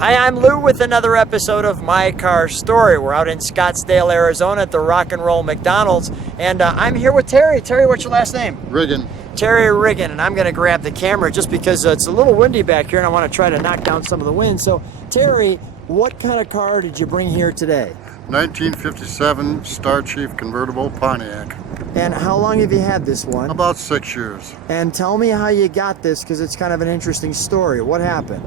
Hi, I'm Lou with another episode of My Car Story. We're out in Scottsdale, Arizona at the Rock and Roll McDonald's, and I'm here with Terry. Terry, what's your last name? Riggin. Terry Riggin, and I'm going to grab the camera just because it's a little windy back here and I want to try to knock down some of the wind. So, Terry, what kind of car did you bring here today? 1957 Star Chief Convertible Pontiac. And how long have you had this one? About 6 years. And tell me how you got this, because it's kind of an interesting story. What happened?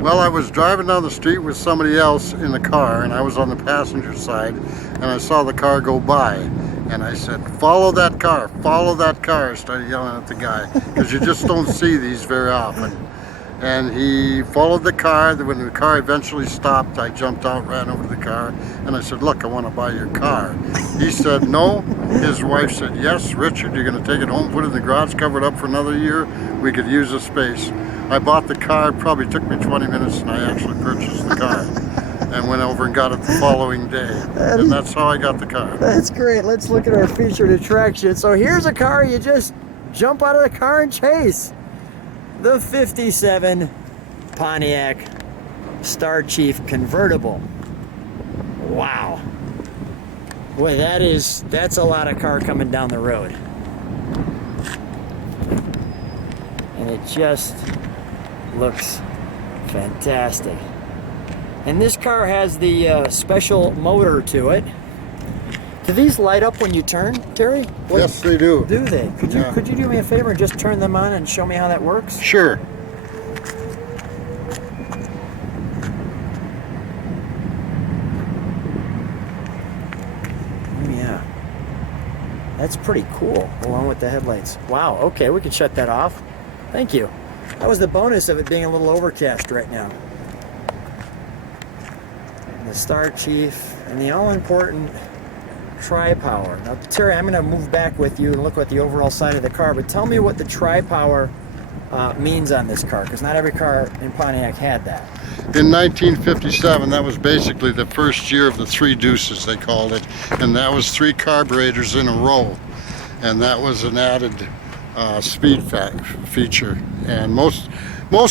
Well, I was driving down the street with somebody else in the car, and I was on the passenger side, and I saw the car go by. And I said, follow that car, follow that car. I started yelling at the guy, because you just don't see these very often. And he followed the car. When the car eventually stopped, I jumped out, ran over to the car, and I said, look, I want to buy your car. He said no. His wife said, yes, Richard, you're going to take it home, put it in the garage, cover it up for another year. We could use the space. I bought the car. It probably took me 20 minutes, and I actually purchased the car and went over and got it the following day. And that's how I got the car. That's great. Let's look at our featured attraction. So here's a car you just jump out of the car and chase. The 57 Pontiac Star Chief Convertible. Wow. Boy, that's a lot of car coming down the road. And it just looks fantastic. And this car has the special motor to it. Do these light up when you turn, Terry? Yes, they do. Do they? Could you do me a favor and just turn them on and show me how that works? Sure. Oh, yeah. That's pretty cool, along with the headlights. Wow, okay, we can shut that off. Thank you. That was the bonus of it being a little overcast right now. The Star Chief and the all-important tri-power. Now, Terry, I'm going to move back with you and look at the overall side of the car, but tell me what the tri-power means on this car, because not every car in Pontiac had that. In 1957, that was basically the first year of the three deuces, they called it, and that was 3 carburetors in a row, and that was an added speed feature. And most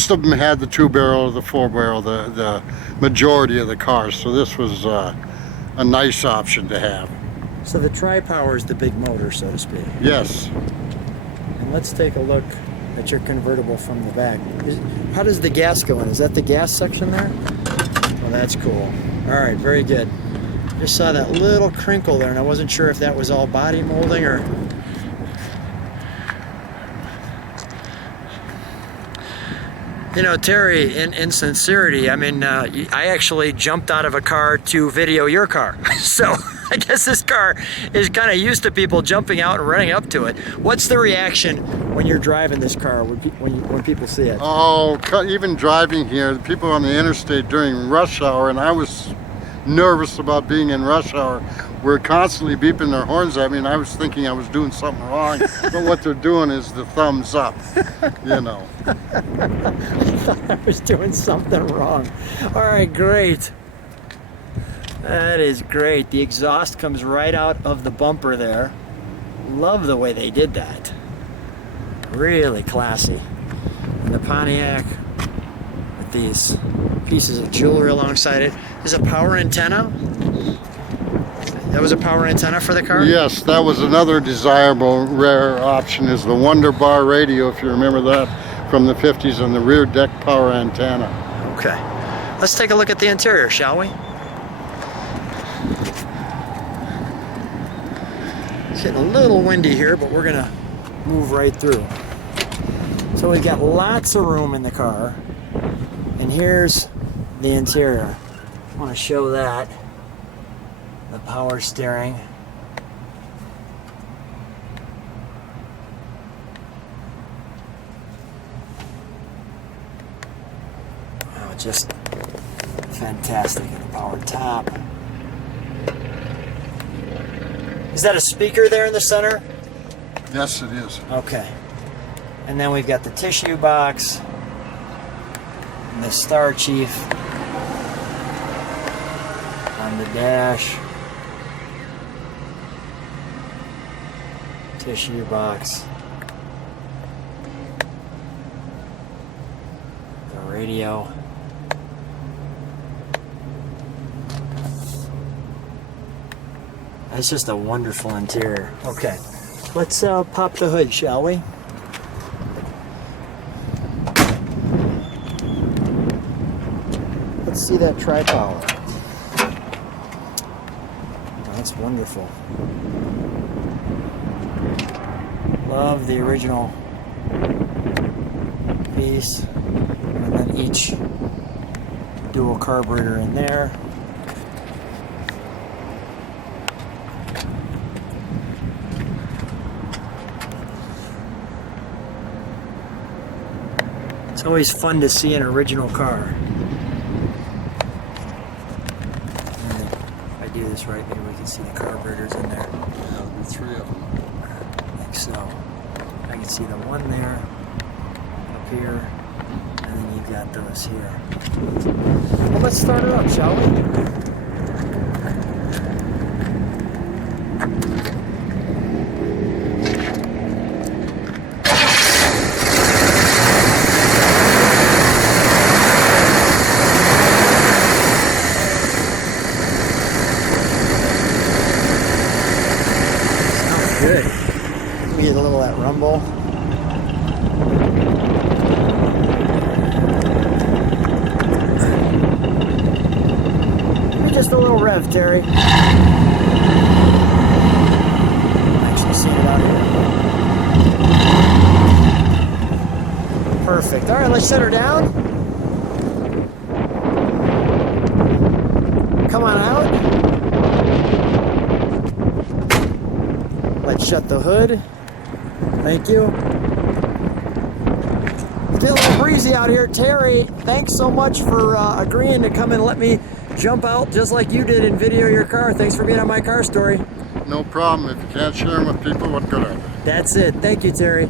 of them had the 2-barrel or the 4-barrel, the majority of the cars, so this was a nice option to have. So the tri-power is the big motor, so to speak. Yes. And let's take a look at your convertible from the back. How does the gas go in? Is that the gas section there? Oh, that's cool. All right, very good. Just saw that little crinkle there, and I wasn't sure if that was all body molding or... You know, Terry, in sincerity, I mean, I actually jumped out of a car to video your car. So I guess this car is kind of used to people jumping out and running up to it. What's the reaction when you're driving this car, when people see it? Oh, even driving here, the people on the interstate during rush hour, and I was nervous about being in rush hour, were constantly beeping their horns at me, and I was thinking I was doing something wrong, but what they're doing is the thumbs up, you know. I thought I was doing something wrong. All right, great. That is great. The exhaust comes right out of the bumper there. Love the way they did that. Really classy. And the Pontiac with these pieces of jewelry alongside it. Is a power antenna? That was a power antenna for the car? Yes, that was another desirable rare option, is the Wonder Bar radio, if you remember that from the 50s, and the rear deck power antenna. Okay. Let's take a look at the interior, shall we? It's getting a little windy here, but we're gonna move right through. So we've got lots of room in the car, and here's the interior. I want to show that. The power steering. Oh, just fantastic. And the power top. Is that a speaker there in the center? Yes, it is. Okay. And then we've got the tissue box and the Star Chief on the dash. Tissue box. The radio. That's just a wonderful interior. Okay, let's pop the hood, shall we? Let's see that tri-power. Oh, that's wonderful. Love the original piece. And then each dual carburetor in there. It's always fun to see an original car. If I do this right, maybe we can see the carburetors in there. Yeah, there'll be 3 of them. I think so. I can see the one there, up here, and then you've got those here. Well, let's start it up, shall we? Good. We get a little of that rumble. Just a little rev, Terry. Actually see it out here. Perfect. All right, let's set her down. Come on out. Let's shut the hood. Thank you. It's getting a little breezy out here. Terry, thanks so much for agreeing to come and let me jump out just like you did and video your car. Thanks for being on My Car Story. No problem. If you can't share them with people, what good are they? That's it. Thank you, Terry.